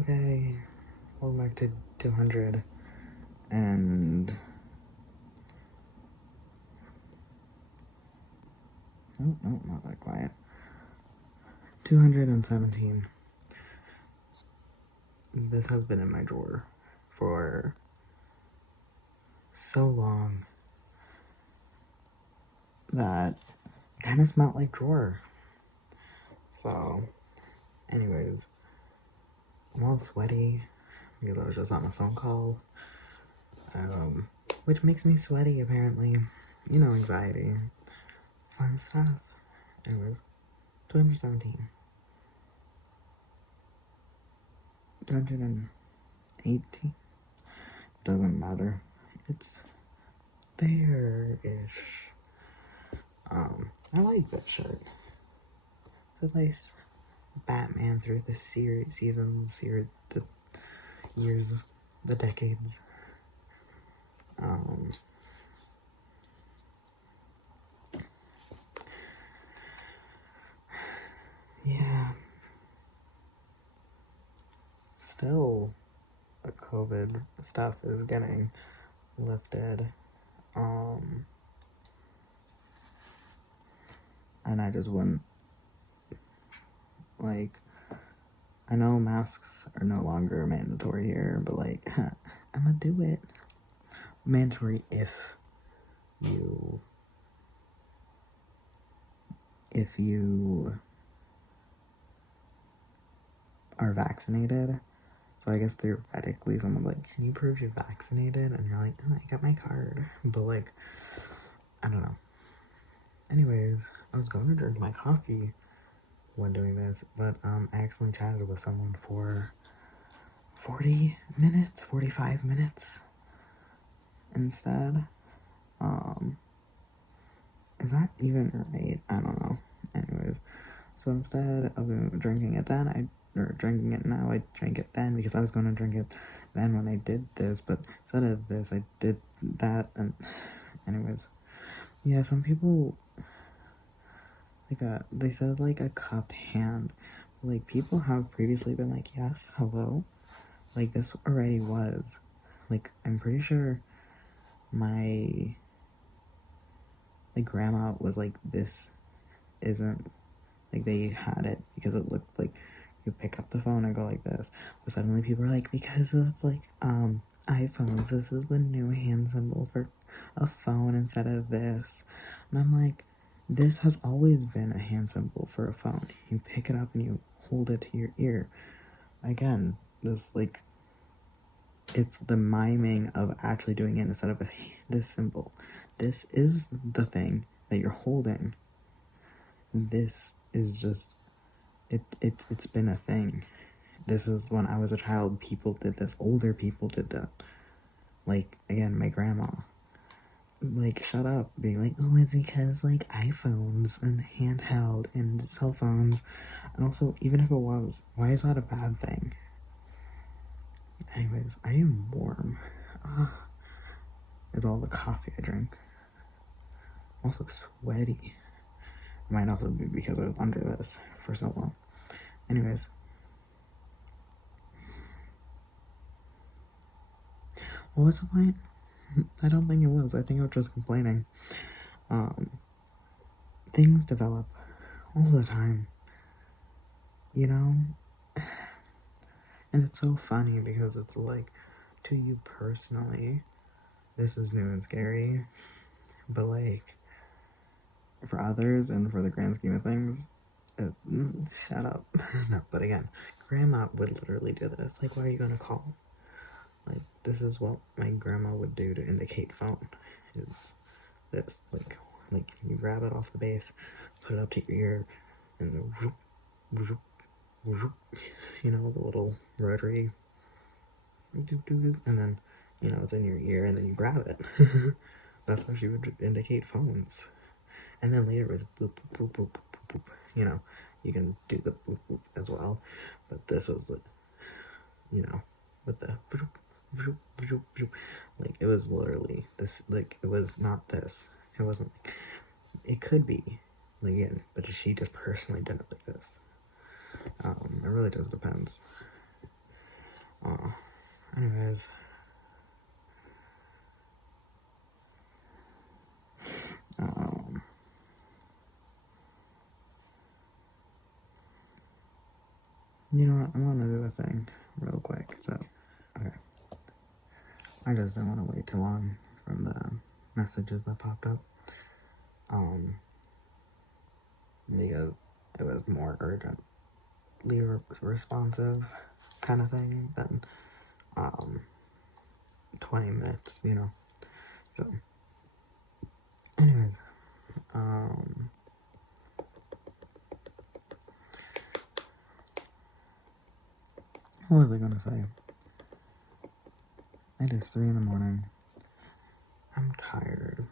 Okay, welcome back to 200 and no, not that quiet. 217. This has been in my drawer for so long that it kind of smelled like drawer. So, anyways, I'm all sweaty because I was just on a phone call, which makes me sweaty apparently. You know, anxiety, fun stuff. Anyways, 217. 280. Doesn't matter. It's there-ish. I like that shirt. It's a nice Batman through the seasons, the years, the decades. Yeah. Still, the COVID stuff is getting lifted. And I just wouldn't, like, I know masks are no longer mandatory here, but like, I'm gonna do it. Mandatory if you are vaccinated. So I guess theoretically someone's like, can you prove you're vaccinated? And you're like, oh, I got my card. But like, I don't know. Anyways, I was going to drink my coffee when doing this, but I accidentally chatted with someone for 40 minutes, 45 minutes instead. Is that even right? I don't know. Anyways, so instead of drinking it then, drinking it now, I drank it then because I was going to drink it then when I did this, but instead of this, I did that, and anyways, yeah, some people, like, they said, like, a cupped hand, like, people have previously been like, yes, hello, like, this already was, like, I'm pretty sure my, like, grandma was like, this isn't, like, they had it because it looked like you pick up the phone and go like this, but suddenly people are like, because of, like, iPhones, this is the new hand symbol for a phone instead of this, and I'm like, this has always been a hand symbol for a phone. You pick it up and you hold it to your ear. Again, this, like, it's the miming of actually doing it instead of this symbol. This is the thing that you're holding. This is just, it's been a thing. This was when I was a child, people did this. Older people did that. Like, again, my grandma. Like, shut up. Being like, oh, it's because, like, iPhones and handheld and cell phones. And also, even if it was, why is that a bad thing? Anyways, I am warm. It's all the coffee I drink. I'm also sweaty. It might also be because I was under this for so long. Anyways. What was the point? I don't think it was. I think I was just complaining. Things develop all the time, you know? And it's so funny because it's like, to you personally, this is new and scary, but like, for others and for the grand scheme of things, shut up. No, but again, grandma would literally do this. Like, why are you gonna call? Like, this is what my grandma would do to indicate phone. Is this, like you grab it off the base, put it up to your ear, and then whoop, whoop, whoop, you know, the little rotary, and then, you know, it's in your ear, and then you grab it. That's how she would indicate phones. And then later with boop, boop, boop, boop, boop, boop. You know, you can do the boop, boop as well, but this was, you know, with the vroom, vroom, vroom, vroom. Like, it was literally this, like, it was not this. It wasn't, like, it could be, like, again, but she just personally did it like this. It really does depend. Anyways. You know what? I'm gonna do a thing real quick. So, okay. I just don't want to wait too long from the messages that popped up. Because it was more urgently responsive kind of thing than 20 minutes, you know. So, anyways, what was I gonna say? It is 3 in the morning. I'm tired.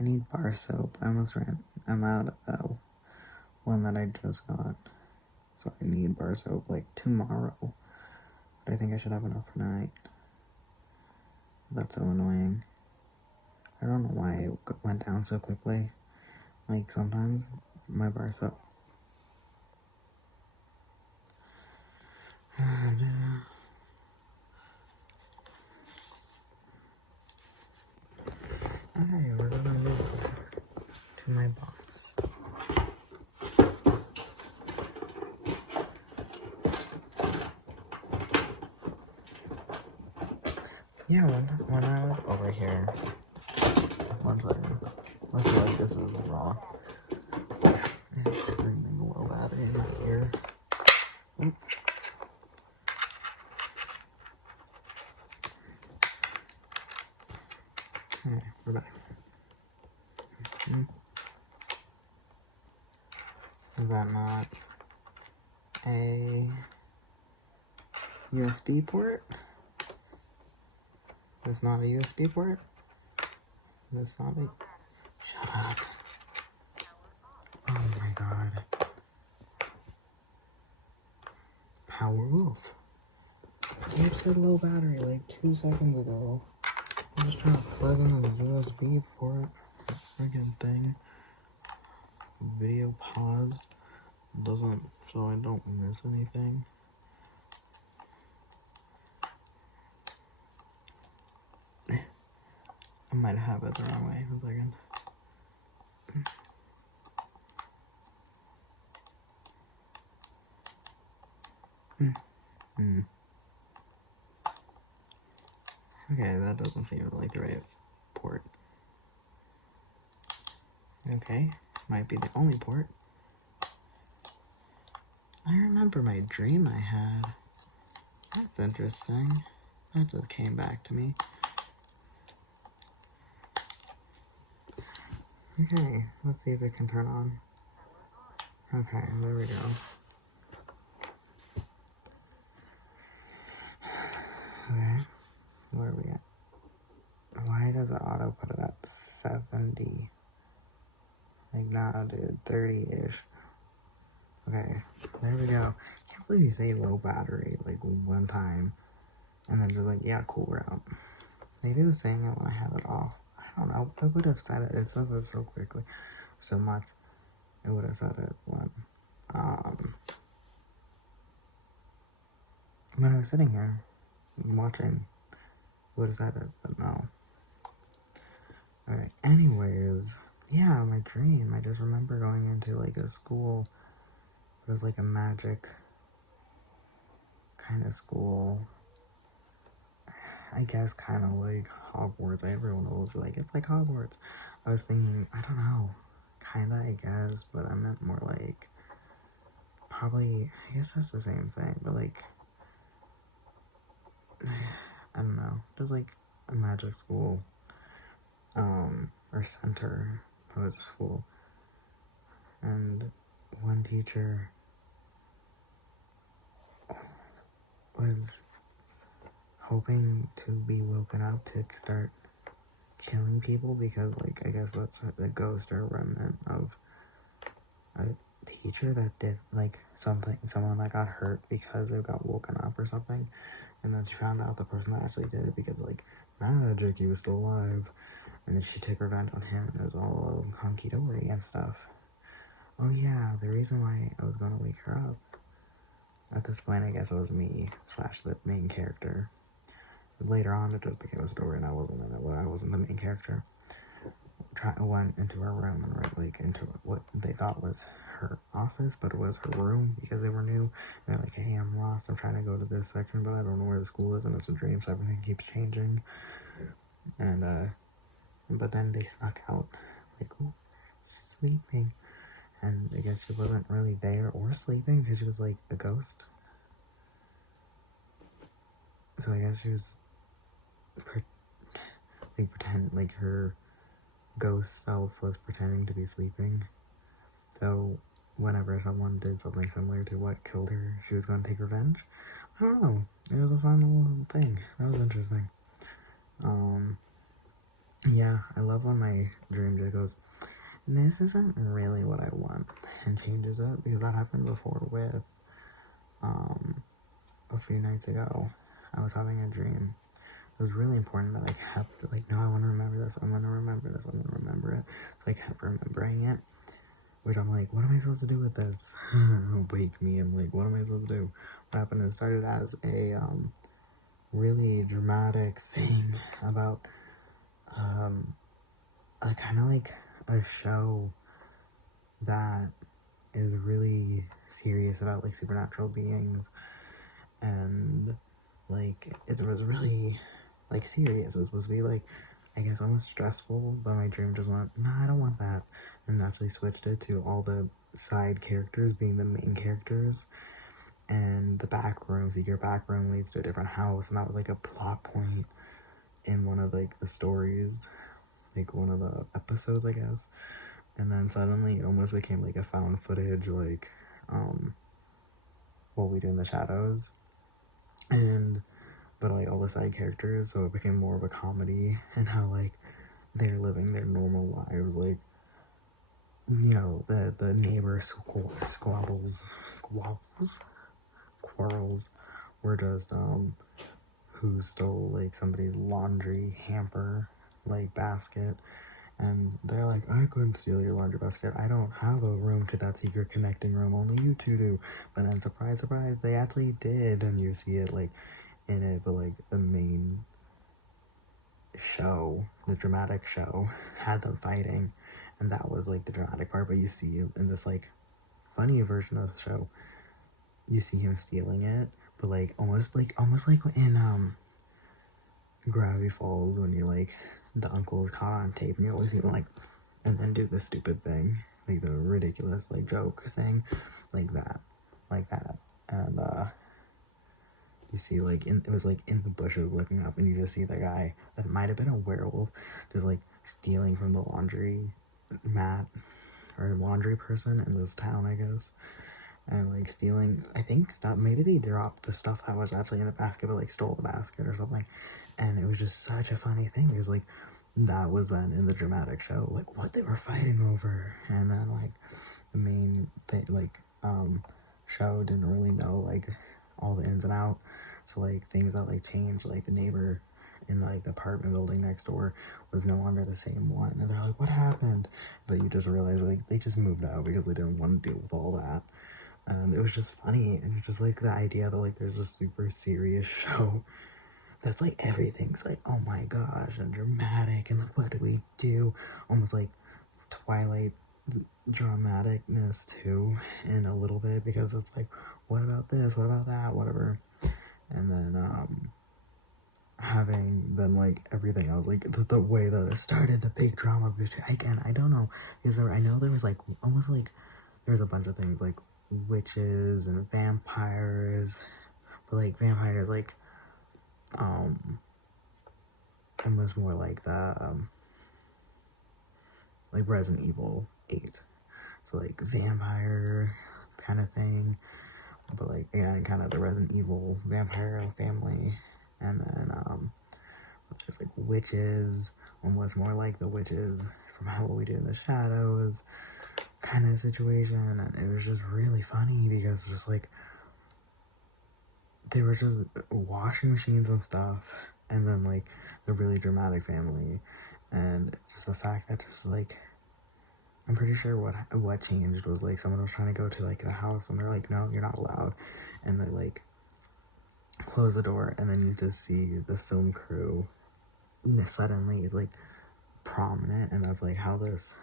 I need bar soap. I'm out of the one that I just got. So I need bar soap like tomorrow. But I think I should have enough for tonight. That's so annoying. I don't know why it went down so quickly. Like sometimes my bar soap. Alright, we're gonna move to my box. Yeah, when I was over here, one second. I feel like this is wrong. It's screaming low battery in my ear. Oop. Okay, we're back. Is that not a USB port? That's not a USB port? That's not a... Shut up. Oh my god. Power off. You said low battery like 2 seconds ago. I'm just trying to plug in the USB port. Friggin' thing. Video paused. Doesn't, so I don't miss anything. I might have it the wrong way. 1 second. Okay, that doesn't seem like the right port. Okay, might be the only port. I remember my dream I had. That's interesting. That just came back to me. Okay, let's see if it can turn on. Okay, there we go. Okay, where are we at? Why does it auto put it at 70? Like, nah, dude, 30-ish. Okay, there we go. I can't believe you say low battery, like, one time. And then just like, yeah, cool, we're out. Maybe it was saying it when I had it off. I don't know. I would have said it. It says it so quickly. So much. It would have said it when I was sitting here watching. Would have said it, but no. Alright, anyways. Yeah, my dream. I just remember going into like a school. It was like a magic kind of school. I guess kind of like Hogwarts. Everyone knows like it's like Hogwarts. I was thinking, I don't know, kinda I guess, but I meant more like probably, I guess that's the same thing, but like I don't know, just like a magic school, or center of school, and one teacher was hoping to be woken up to start killing people because, like, I guess that's the ghost or remnant of teacher that did like something, someone that got hurt because they got woken up or something, and then she found out the person that actually did it because like magic, he was still alive, and then she took revenge on him, and it was all hunky dory and stuff. Oh yeah, the reason why I was gonna wake her up at this point, I guess it was me slash the main character. Later on, it just became a story, and I wasn't in it. Well, I wasn't the main character. Went into her room and right like into what they thought was her office, but it was her room because they were new. They're like, "Hey, I'm lost. I'm trying to go to this section, but I don't know where the school is, and it's a dream, so everything keeps changing." And but then they snuck out, like, "Oh, she's sleeping," and I guess she wasn't really there or sleeping because she was like a ghost. So I guess she was like her ghost self was pretending to be sleeping. So whenever someone did something similar to what killed her, she was going to take revenge. I don't know. It was a fun little thing. That was interesting. Yeah, I love when my dream just goes, "This isn't really what I want," and changes it, because that happened before with, a few nights ago. I was having a dream. It was really important that I kept, like, no, I want to remember this, I want to remember this, I want to remember it. So I kept remembering it, which I'm like, what am I supposed to do with this? Wake me, I'm like, what am I supposed to do? What happened? It started as a, really dramatic thing about, a kind of like a show that is really serious about like supernatural beings, and like it was really like serious. It was supposed to be like, I guess, almost stressful, but my dream just went, no, I don't want that, and actually switched it to all the side characters being the main characters, and the back room, secret back room, leads to a different house, and that was like a plot point in one of like the stories, like one of the episodes, I guess. And then suddenly it almost became like a found footage, like, what we do in the shadows, and but like all the side characters, so it became more of a comedy, and how like they're living their normal lives, like, you know, the neighbor quarrels were just who stole like somebody's laundry hamper, like, basket, and they're like, I couldn't steal your laundry basket, I don't have a room to that secret connecting room, only you two do. But then surprise surprise, they actually did, and you see it like in it, but like the main show, the dramatic show, had them fighting, and that was like the dramatic part. But you see in this like funny version of the show, you see him stealing it, but like almost like in Gravity Falls, when you like the uncle is caught on tape and you always see him like, and then do the stupid thing, like the ridiculous like joke thing, like that, and you see like it was like in the bushes looking up, and you just see the guy that might have been a werewolf just like stealing from the laundry mat or laundry person in this town, I guess, and like stealing, I think that maybe they dropped the stuff that was actually in the basket, but like stole the basket or something. And it was just such a funny thing, because like that was then in the dramatic show, like what they were fighting over, and then like the main thing, like, show didn't really know like all the ins and out, so like things that like changed, like the neighbor in like the apartment building next door was no longer the same one, and they're like, what happened? But you just realize like they just moved out because they didn't want to deal with all that. It was just funny, and it's just like the idea that like there's a super serious show that's like everything's like, oh my gosh, and dramatic, and like what do we do, almost like Twilight dramaticness too, in a little bit, because it's like, what about this, what about that, whatever. And then having then like everything else, like the way that it started, the big drama, again, I don't know, because I know there was like almost like there was a bunch of things like witches and vampires, but like vampires like almost more like the like Resident Evil 8, so like vampire kind of thing, but like again kind of the Resident Evil vampire family. And then there's like witches, almost more like the witches from How We Do in the Shadows, kind of situation, and it was just really funny because just like they were just washing machines and stuff, and then like the really dramatic family, and just the fact that just like I'm pretty sure what changed was like someone was trying to go to like the house and they're like, no, you're not allowed, and they like close the door, and then you just see the film crew suddenly like prominent, and that's like how this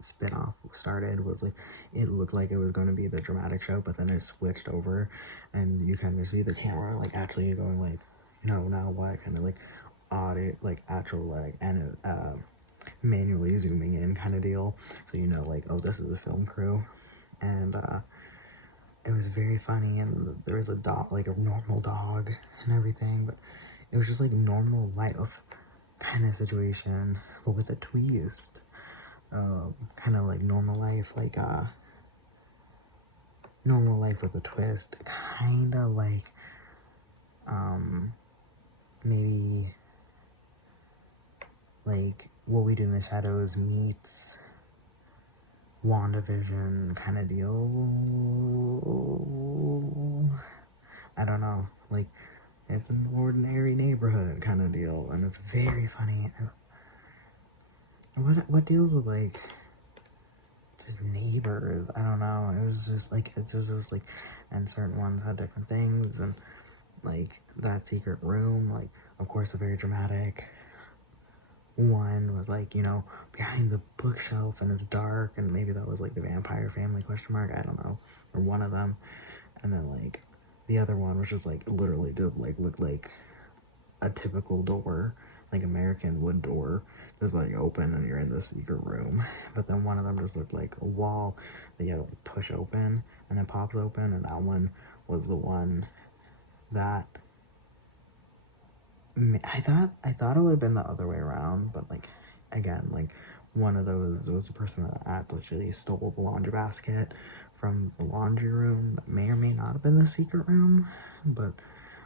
spin-off started. Was like it looked like it was going to be the dramatic show, but then it switched over, and you kind of see the camera like actually going like, you know, now what, kind of like audit, like actual like, and manually zooming in kind of deal, so you know like, oh, this is a film crew. And it was very funny, and there was a dog, like a normal dog and everything, but it was just like normal life kind of situation, but with a twist. Kind of like normal life, like normal life with a twist, kind of like maybe like What We Do in the Shadows meets WandaVision kind of deal. I don't know, like it's an ordinary neighborhood kind of deal, and it's very funny. What deals with like just neighbors? I don't know. It was just like it's just like, and certain ones had different things, and like that secret room, like of course a very dramatic one was like, you know, behind the bookshelf and it's dark, and maybe that was like the vampire family question mark, I don't know, or one of them. And then like the other one was just like literally just like looked like a typical door, like American wood door, just like open and you're in the secret room. But then one of them just looked like a wall that you had to like push open and then pops open, and that one was the one that I thought it would have been the other way around, but like again, like one of those, it was the person that actually stole the laundry basket from the laundry room that may or may not have been the secret room, but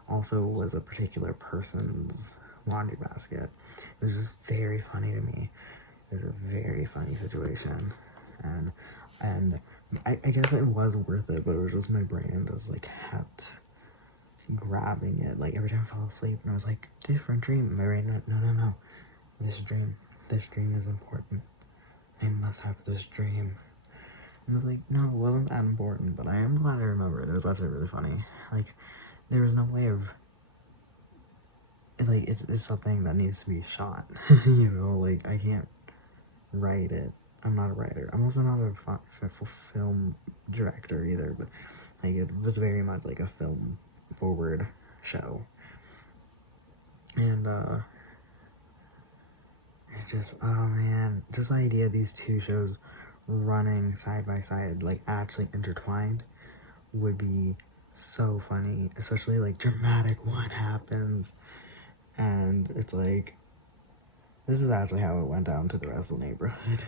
also was a particular person's laundry basket. It was just very funny to me. It was a very funny situation, and I guess it was worth it, but it was just my brain just like kept grabbing it like every time I fell asleep, and I was like, different dream. My brain went, no, this dream is important. I must have this dream. And I was like, no, it wasn't that important, but I am glad I remember it. It was actually really funny. Like, there was no way of, like, it's something that needs to be shot. You know, like, I can't write it. I'm not a writer. I'm also not a film director either, but like, it was very much like a film forward show. And it just, oh man, just the idea of these two shows running side by side, like actually intertwined, would be so funny. Especially like dramatic one happens, and it's like, this is actually how it went down to the rest of the neighborhood.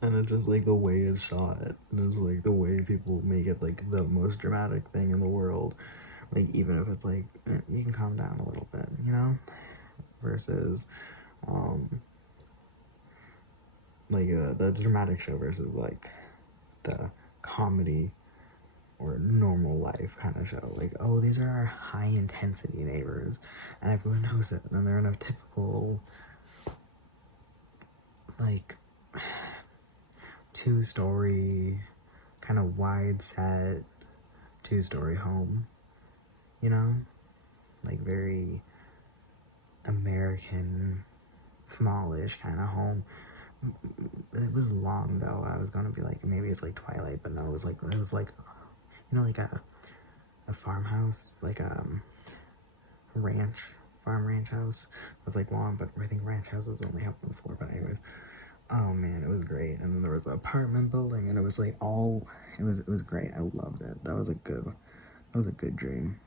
And it's just like the way it's shot, and it's like the way people make it like the most dramatic thing in the world. Like, even if it's like, you can calm down a little bit, you know? Versus, like the dramatic show versus like the comedy or normal life kind of show. Like, oh, these are our high intensity neighbors, and everyone knows it, and they're in a typical like 2-story kind of wide set 2-story home, you know, like very American smallish kind of home. It was long though. I was gonna be like, maybe it's like Twilight, but no, it was like, you know, like a farmhouse, like farm ranch house. It was like long, but I think ranch houses only have 1 floor. But anyways, oh man, it was great. And then there was an apartment building, and it was like it was great. I loved it. That was a good dream.